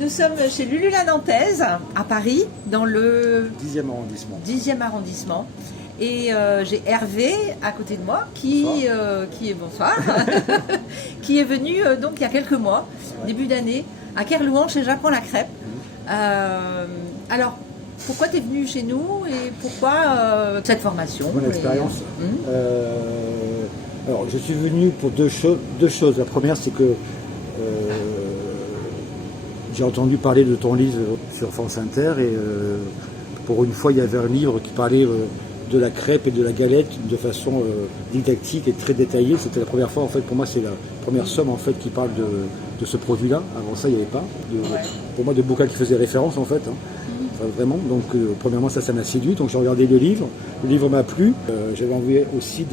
Nous sommes chez Lulu la Nantaise, à Paris, dans le 10e arrondissement. 10e arrondissement. Et j'ai Hervé à côté de moi qui est bonsoir, qui est venu donc il y a quelques mois, début d'année, à Kerlouan chez J'apprends la crêpe. Alors, pourquoi tu es venu chez nous et pourquoi cette formation? Bonne expérience. Alors, je suis venu pour deux choses. La première, c'est que j'ai entendu parler de ton livre sur France Inter et pour une fois, il y avait un livre qui parlait de la crêpe et de la galette de façon didactique et très détaillée. C'était la première fois, en fait, pour moi, c'est la première somme en fait qui parle de ce produit-là. Avant ça, il n'y avait pas, pour moi, de bouquins qui faisaient référence, en fait. Enfin, vraiment. Donc, premièrement, ça m'a séduit. Donc, j'ai regardé le livre. Le livre m'a plu. J'avais envie aussi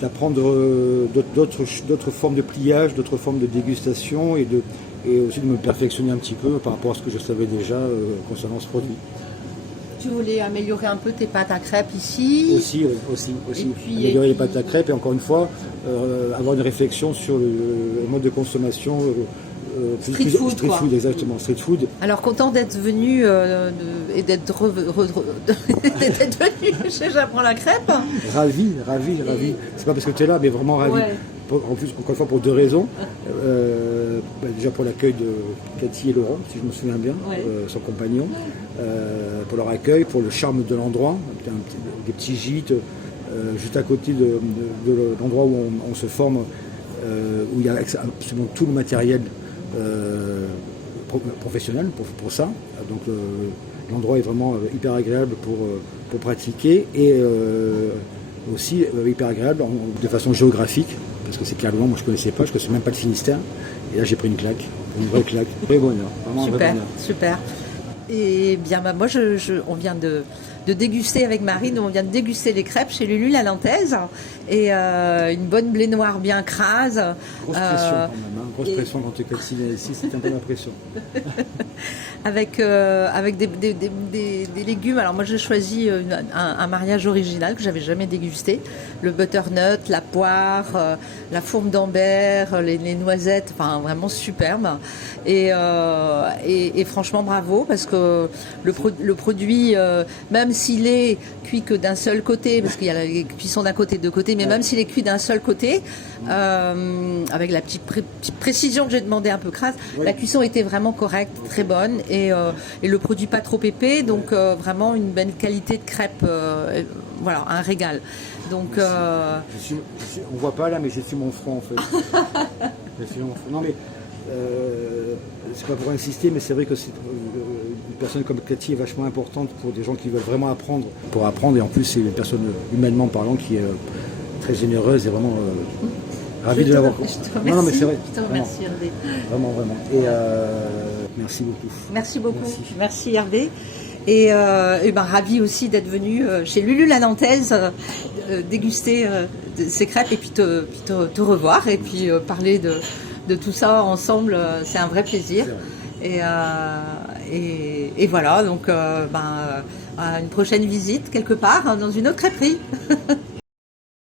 d'apprendre d'autres formes de pliage, d'autres formes de dégustation et aussi de me perfectionner un petit peu par rapport à ce que je savais déjà concernant ce produit. Tu voulais améliorer un peu tes pâtes à crêpes ici? Aussi. Puis, améliorer les pâtes à crêpes et encore une fois, avoir une réflexion sur le mode de consommation. Street food, exactement, street food. Alors, content d'être venu et d'être venu chez J'apprends la crêpe. Ravi. C'est pas parce que tu es là, mais vraiment ravi. Ouais. En plus, encore une fois, pour deux raisons. Déjà pour l'accueil de Cathy et Laurent, si je me souviens bien, son compagnon. Pour leur accueil, pour le charme de l'endroit, des petits gîtes, juste à côté de l'endroit où on se forme, où il y a absolument tout le matériel professionnel pour ça. Donc l'endroit est vraiment hyper agréable pour pratiquer et aussi hyper agréable de façon géographique, parce que c'est Kerlouan, moi je ne connaissais pas, je ne connaissais même pas le Finistère, et là j'ai pris une vraie claque, très bonheur, vraiment un vrai bonheur. Super. Et bien moi on vient de déguster avec Marine, on vient de déguster les crêpes chez Lulu la Nantaise et une bonne blé noir bien crase. Grosse pression quand même, grosse pression quand tu es cuisiné ici, c'est un peu la pression. avec des légumes. Alors moi j'ai choisi un mariage original que j'avais jamais dégusté, le butternut, la poire, la fourme d'Ambert, les noisettes, enfin vraiment superbe. Et franchement bravo, parce que le produit, même s'il est cuit que d'un seul côté, parce qu'il y a la cuisson d'un côté, de côté, mais même s'il est cuit d'un seul côté, avec la petite précision que j'ai demandé un peu crasse, la cuisson était vraiment correcte, très bonne, et le produit pas trop épais, donc vraiment une belle qualité de crêpe, voilà, un régal. Donc, on voit pas là, mais j'ai sur mon front en fait. Non mais c'est pas pour insister, mais c'est vrai que une personne comme Cathy est vachement importante pour des gens qui veulent vraiment apprendre. Pour apprendre, et en plus c'est une personne humainement parlant qui est très généreuse et vraiment ravie de l'avoir. Je te remercie. Non, mais c'est vrai. Je te remercie, Hervé. Vraiment. Et merci beaucoup. Merci beaucoup. Merci Hervé. Et ravi aussi d'être venu chez Lulu la Nantaise déguster ses crêpes et puis te revoir et puis parler de tout ça ensemble. C'est un vrai plaisir. Et voilà, donc à une prochaine visite quelque part dans une autre crêperie.